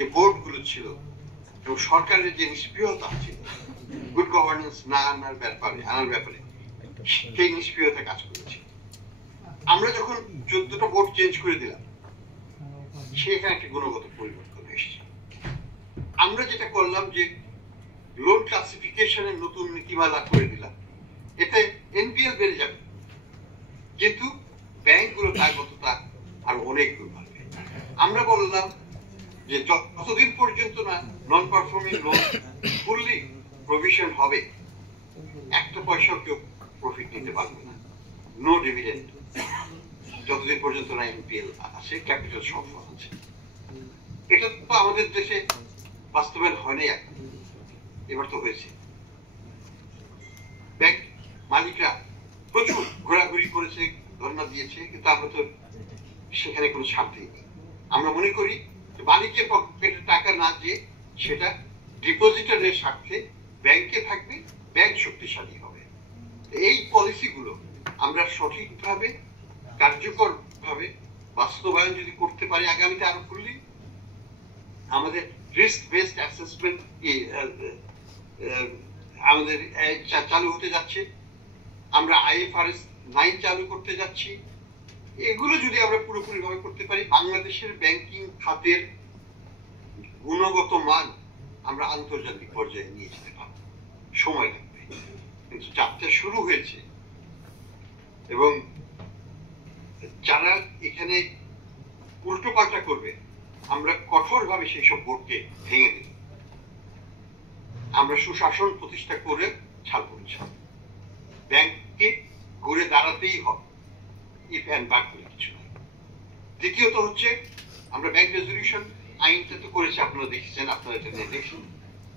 যে বোর্ডগুলো ছিল এবং সরকারের যে নিষ্ক্রিয়তা ছিল গুড গভর্নেন্স না আনার ব্যাপারে সেই নিষ্ক্রিয়তা কাজ করেছে। আমরা যখন 14টা বোর্ড চেঞ্জ করে দিলাম সেখানে একটা গুণগত পরিবর্তন এসেছে। আমরা যেটা করলাম যে লোন ক্লাসিফিকেশনের নতুন নীতিমালা করে দিলাম, এতে এনপিএল বেড়ে যাবে কিন্তু ব্যাংকগুলো দায়বদ্ধতা আর অনেক গুণ বাড়বে। আমরা বললাম যে যতদিন পর্যন্ত না non performing loan fully provision হবে একটা পয়সাও কেউ প্রফিট নিতে পারবে না, নো ডিভিডেন্ড, যতদিন পর্যন্ত না এনপিএল আছে, ক্যাপিটাল শর্টফল আছে। এটা তো আমাদের দেশে বাস্তবায়ন হয়নি এখন, এবার তো হয়েছে। ব্যাংক মালিকরা প্রচুর ঘোরাঘুরি করেছে, ধর্ণা দিয়েছে, কিন্তু আমরা তো সেখানে কোনো ছাড় দিইনি। আমরা মনে করি যে মালিকের পকেটে টাকা না দিয়ে সেটা ডিপোজিটরের স্বার্থে ব্যাংকে থাকবে, ব্যাংক শক্তিশালী হবে। এই পলিসিগুলো আমরা সঠিকভাবে কার্যকরভাবে বাস্তবায়ন যদি করতে পারি আগামীতে আরো ফুললি, আমাদের রিস্ক বেসড অ্যাসেসমেন্ট আমাদের চালু হতে যাচ্ছে, আমরা IFRS 9 চালু করতে যাচ্ছি। এগুলো যদি আমরা পুরোপুরি ভাবে করতে পারি বাংলাদেশের ব্যাংকিং খাতের গুণগত মান আমরা আন্তর্জাতিক পর্যায়ে নিয়ে যেতে পারব। সময় লাগবে, কিন্তু যাত্রা শুরু হয়েছে এবং যারা এখানে উল্টো পাল্টা করবে আমরা কঠোরভাবে সেই সব বোর্ডকে ভেঙে দেব। আমরা সুশাসন প্রতিষ্ঠা করে ছাড়ব। ব্যাংককে ঘুরে দাঁড়াতেই হবে, ইফ অ্যান্ড বাট করে কিছু নাই। দ্বিতীয়ত হচ্ছে আমরা ব্যাংক রেজলিউশন আইনটা তো করেছি, আপনারা দেখেছেন, আপনারা এটা নিয়ে দেখছেন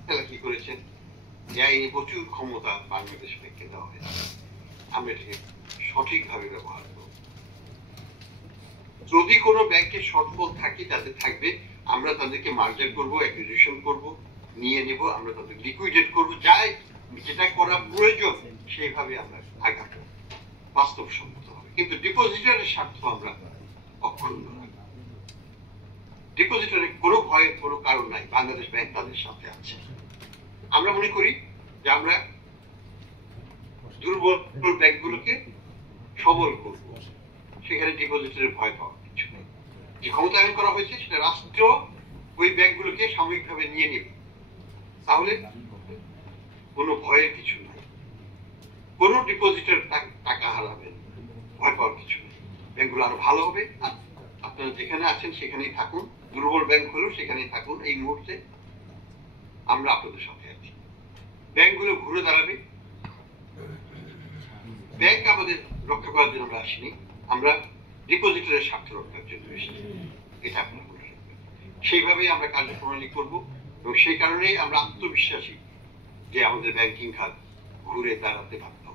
তাহলে কি করেছেন, যে আইনে প্রচুর ক্ষমতা বাংলাদেশ ব্যাংককে দেওয়া হয়েছে। আমরা এটাকে সঠিকভাবে ব্যবহার করব। যদি কোনো ব্যাংকের শর্টফল থাকে, তাদের থাকবে, আমরা তাদেরকে মার্জার করবো, অ্যাকুইজিশন করবো, নিয়ে নেব, আমরা তাদের লিকুইডেট করবো, যাই যেটা করা প্রয়োজন সেইভাবে আমরা আগাবো বাস্তবসম্মত হবে। কিন্তু ডিপোজিটরের স্বার্থ আমরা অক্ষুণ্ণ রাখবো। ডিপোজিটরের কোনো ভয়ের কোনো কারণ নাই, বাংলাদেশ ব্যাংক তাদের সাথে আছে। আমরা মনে করি যে আমরা দুর্বল ব্যাংকগুলোকে সবল করব, সেখানে ডিপোজিটরের ভয় পাওয়ার কিছু নেই। যে ক্ষমতায়ন করা হয়েছে সেটা রাষ্ট্র ওই ব্যাংকগুলোকে সাময়িকভাবে নিয়ে নেবে, তাহলে কোনো ভয়ের কিছু নাই। কোনো ডিপোজিটর টাকা হারাবেন, ভয় পাওয়ার কিছু নেই। ব্যাংকগুলো আরো ভালো হবে, আর আপনারা যেখানে আছেন সেখানেই থাকুন, দুর্বল ব্যাংক হলেও সেখানেই থাকুন। এই মুহূর্তে আমরা আপনাদের সাথে আছি। ব্যাংকগুলো ঘুরে দাঁড়াবে। ব্যাংক আমাদের রক্ষা করার জন্য আমরা আসিনি, আমরা ডিপোজিটরের স্বার্থ রক্ষার জন্য এসেছি, এটা আপনারা মনে রাখবেন। সেইভাবেই আমরা কার্যপ্রণালী করবো এবং সেই কারণেই আমরা আত্মবিশ্বাসী যে আমাদের ব্যাংকিং খাত ঘুরে দাঁড়াতে পারত।